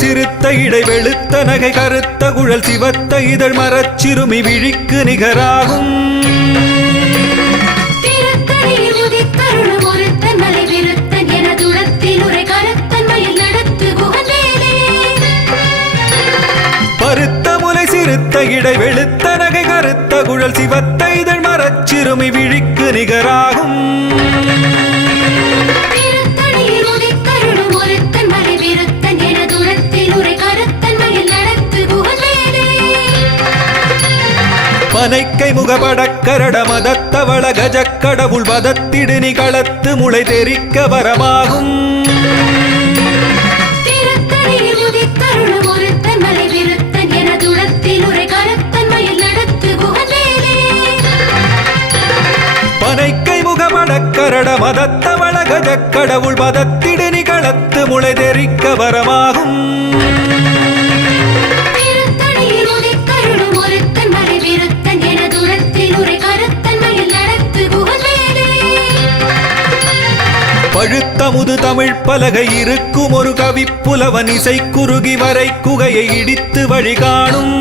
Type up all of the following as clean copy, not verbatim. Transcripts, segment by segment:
சிறுத்த இடை வெளுத்த நகை கருத்த குழல் சிவத்த இதழ் மரச்சிறுமி விழிக்கு நிகராகும். பருத்த முலை சிறுத்த இடை வெளுத்த நகை கருத்த குழல் சிவத்த இதழ் மரச்சிறுமி விழிக்கு நிகராகும். பனைக்கை முகபடக்கரட மதத்தவள கஜக்கடவுள் வதத்திடு நிகளத்து முளை தெரிக்க வரமாகும். பனைக்கை முகபடக்கரட மதத்தவள கஜக்கடவுள் வதத்திடு நிகளத்து முளை தெரிக்க வரமாகும். பழுத்த முது தமிழ் பலகை இருக்கும் ஒரு கவிப்புலவன் இசை குறுகி வரை குகையை இடித்து வழிகாணும்.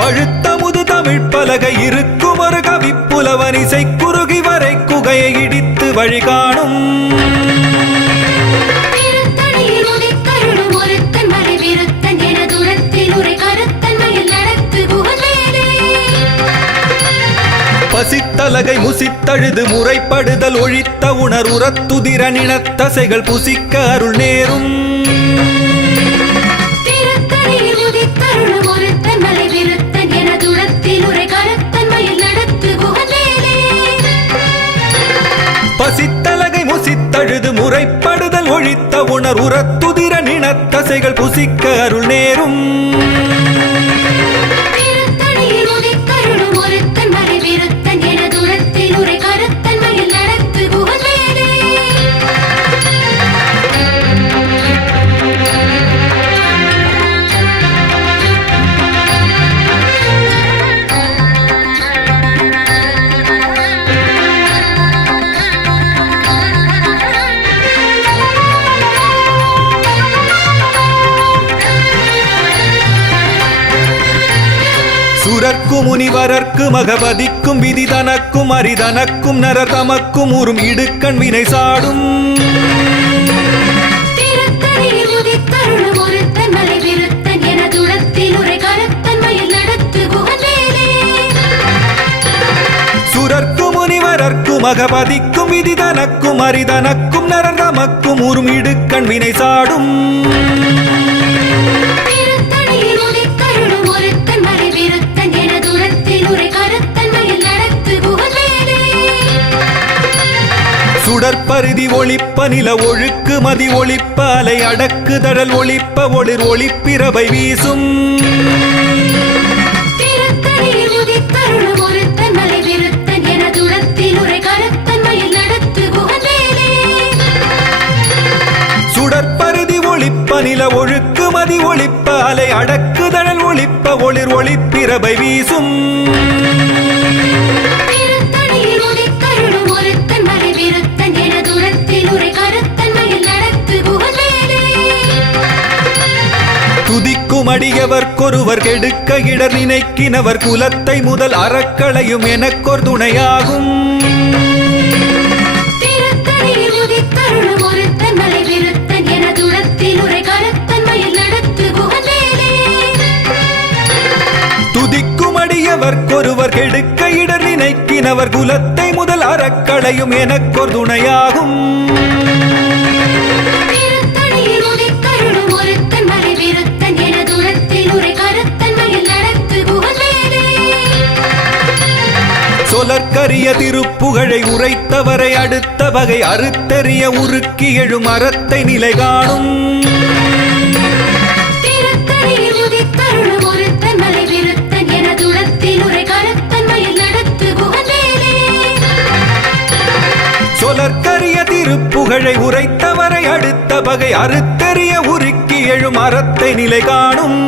பழுத்த முது தமிழ் பலகை இருக்கும் ஒரு கவிப்புலவன் இசை குறுகி வரை குகையை இடித்து வழிகாணும். பசித்தலகை முசித்தழுது முறைப்படுதல் ஒழித்த உணர்வுறத்துதிர நினத்தசைகள் புசிக்க அருள் நேரும். பசித்தலகை முசித்தழுது முறைப்படுதல் ஒழித்த உணர்வுறத்துதிர நினத்தசைகள் புசிக்க அருள் நேரும். சுரர்க்கும் முனிவரர்க்கு மகபதிக்கும் விதி தனக்கும் அரிதனக்கும் நரர் தமக்கும் உறும் இடுக்கண் வினை சாடும். சுரர்க்கும் முனிவரர்க்கும் மகபதிக்கும் விதி தனக்கும் அரிதனக்கும் நரர் தமக்கும் உறும் இடுக்கண் வினை சாடும். சுடற்பருதி ஒளிப்ப நில ஒழுக்கு மதி ஒளிப்ப அலை அடக்கு தடல் ஒளிப்ப ஒளிர் ஒளிப்பிரபை வீசும். சுடற்பருதி ஒளிப்ப நில ஒழுக்கு மதி ஒளிப்ப அலை அடக்கு தடல் ஒளிப்ப ஒளிர் ஒளிப்பிரபை வீசும். துதிக்கும் அடியவர்க்கொருவர் கெடுக்க இடர் நினைக்கினவர் குலத்தை முதல் அறக்களையும் எனக்கொரு துணையாகும். துதிக்கும் அடியவர்க்கொருவர் கெடுக்க இடர் நினைக்கினவர் குலத்தை முதல் அறக்களையும் எனக்கொரு துணையாகும். சொலற்கரிய திருப்புகழை உரைத்தவரை அடுத்த வகை அறுத்தறிய உருக்கி எழும் அறத்தை நிலை காணும். சொலற்கரிய திருப்புகழை உரைத்தவரை அடுத்த வகை அறுத்தறிய உருக்கி எழும் அறத்தை நிலை காணும்.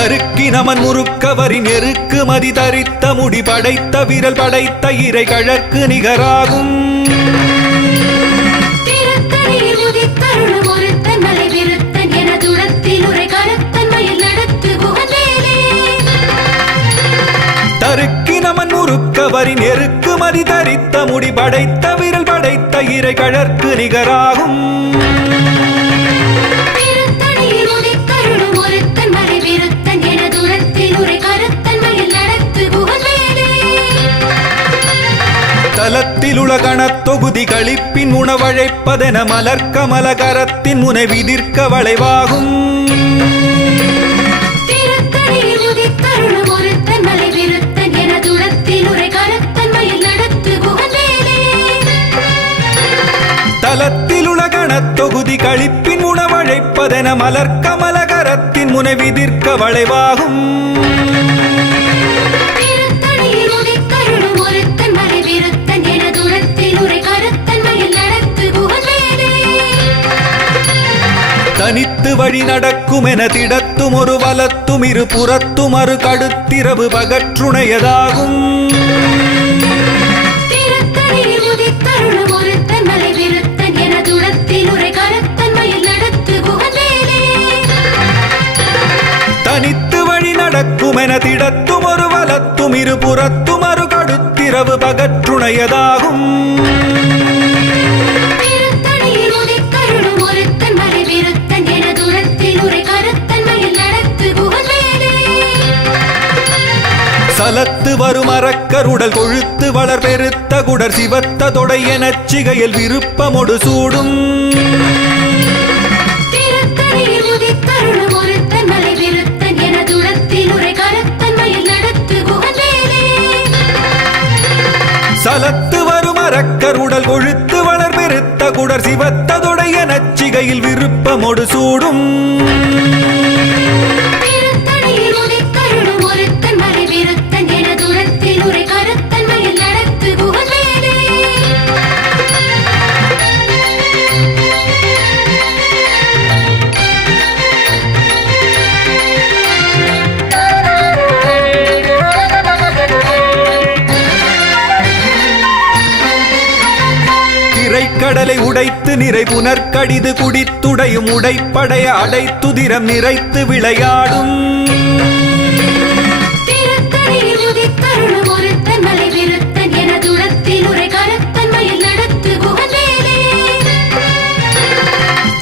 தருக்கினமன் முறுக்கவரின் எருக்கு மதி தரித்த முடி படைத்த விரல் படைத்த இறை கழற்கு நிகராகும். தருக்கினமன் முறுக்கவரின் எருக்கு மதி தரித்த முடி படைத்த விரல் படைத்த இறை கழற்கு நிகராகும். தலத்திலுள கணத்தொகுதி களிப்பின் உணவழைப்பதென மலர்க்கமல கரத்தின் முனை விதிர்க்க வளைவாகும். தலத்திலுள கணத்தொகுதி களிப்பின் உணவழைப்பதென மலர்க்கமல கரத்தின் முனை விதிர்க்க வளைவாகும். தனித்து வழி நடக்கும் என திடத்தும் ஒரு வலத்தும் இரு புறத்தும் அரு கடுத்திரவு பகற்றுணையதாகும். தனித்து வழி நடக்கும் என திடத்தும் ஒரு வலத்தும் இரு புறத்தும் அரு கடுத்திரவு பகற்றுணையதாகும். சலத்து வரும் அரக்கருடல் கொழுத்து வளர் பெருத்த குடர் சிவத்த தொடை எனச் சிகையில் விருப்பமொடு சூடும். சலத்து வரும் அரக்கருடல் கொழுத்து வளர் பெருத்த குடர் சிவத்த தொடை எனச் சிகையில் விருப்பமொடு சூடும். கடலை உடைத்து நிறை புனர்கடிது குடித்துடையும் உடைப்படைய அடைத்துதிரம் நிறைத்து விளையாடும்.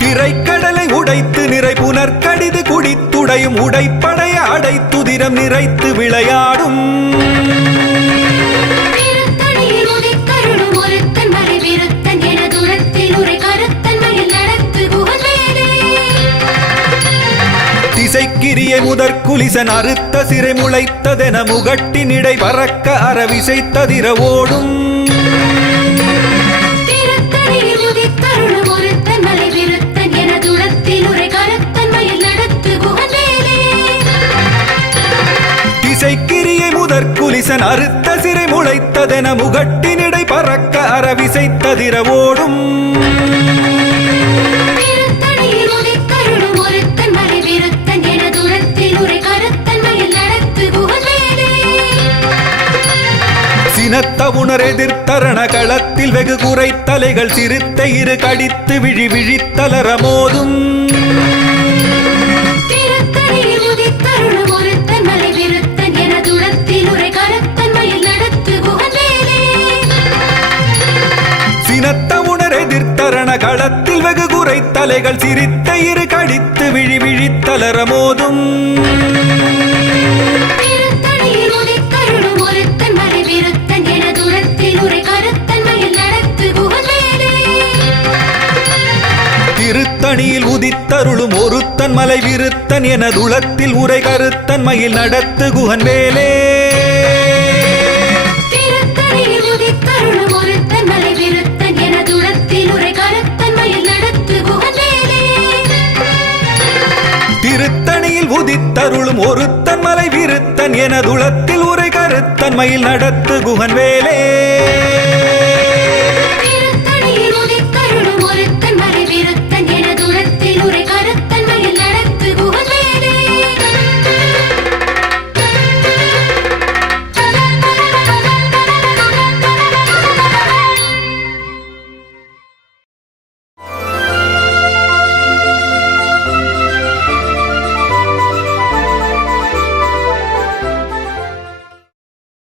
திரைக்கடலை உடைத்து நிறை புனர்கடிது குடித்துடையும் உடைப்படைய அடைத்துதிரம் நிறைத்து விளையாடும். திசைக்கிரிய முதற்குலிசன் அறுத்த சிறை முளைத்ததென முகட்டினிடை பறக்க அறவிசைத்ததிர ஓடும். திசைக்கிரியை முதற்குலிசன் அறுத்த சிறை முளைத்ததென முகட்டினிடை பறக்க அறவிசைத்ததிர ஓடும். சினத்த உணர் எதிர்த்தரண களத்தில் வெகு குறைத்தலைகள் சிறுத்த இரு கடித்து விழி விழித்தலர மோதும். சினத்த உணர் எதிர்த்தரண களத்தில் வெகு குறைத்தலைகள் சிரித்த இரு கடித்து விழி விழித்தலர மோதும். திருத்தணியில் உதித்தருளும் ஒருத்தன் மலை விருத்தன் எனதுளத்தில் உரை கருத்தன் மயில் நடத்து குகன் வேலே. திருத்தணியில் உதித்தருளும் ஒருத்தன் மலை விருத்தன் எனதுளத்தில் உரை கருத்தன் மயில் நடத்து குகன் வேலே.